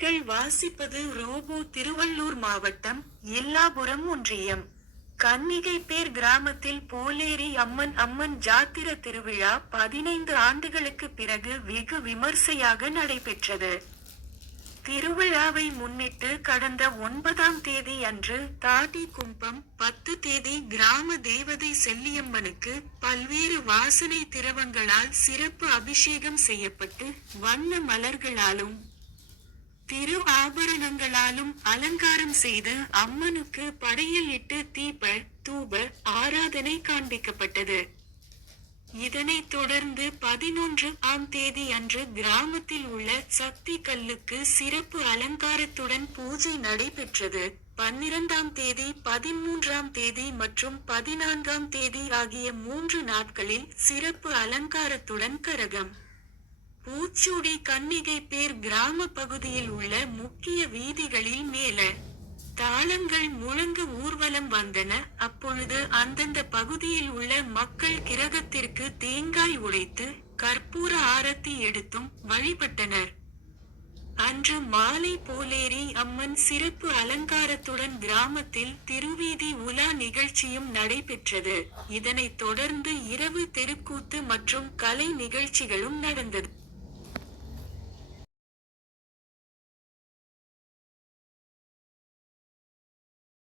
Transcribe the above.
செய்திகள் வாசிப்பது ரோபோ. திருவள்ளூர் மாவட்டம், எல்லாபுரம் ஒன்றியம், கன்னிகைப்பேர் கிராமத்தில் போலேரி அம்மன் ஜாத்திர திருவிழா 15 ஆண்டுகளுக்கு பிறகு வெகு விமர்சையாக நடைபெற்றது. திருவிழாவை முன்னிட்டு கடந்த 9ஆம் தேதி அன்று தாடி கும்பம், 10 தேதி கிராம தேவதை செல்லியம்மனுக்கு பல்வேறு வாசனை திரவங்களால் சிறப்பு அபிஷேகம் செய்யப்பட்டு வண்ண மலர்களாலும் திரு ஆபரணங்களாலும் அலங்காரம் செய்து அம்மனுக்கு படையல் இட்டு தீப தூப ஆராதனை காண்பிக்கப்பட்டது. இதனைத் தொடர்ந்து 11ஆம் தேதி அன்று கிராமத்தில் உள்ள சக்தி கல்லுக்கு சிறப்பு அலங்காரத்துடன் பூஜை நடைபெற்றது. 12ஆம் தேதி, 13ஆம் தேதி மற்றும் 14ஆம் தேதி ஆகிய 3 நாட்களில் சிறப்பு அலங்காரத்துடன் கரகம், பூச்சூடி கன்னிகைப்பேர் கிராம பகுதியில் உள்ள முக்கிய வீதிகளில் மேல தாளங்கள் முழங்க ஊர்வலம் வந்தன. அப்பொழுது அந்தந்த பகுதியில் உள்ள மக்கள் கிரகத்திற்கு தேங்காய் உடைத்து கற்பூர ஆரத்தி எடுத்தும் வழிபட்டனர். அன்று மாலை போலேரி அம்மன் சிறப்பு அலங்காரத்துடன் கிராமத்தில் திருவீதி உலா நிகழ்ச்சியும் நடைபெற்றது. இதனைத் தொடர்ந்து இரவு தெருக்கூத்து மற்றும் கலை நிகழ்ச்சிகளும் நடந்தது.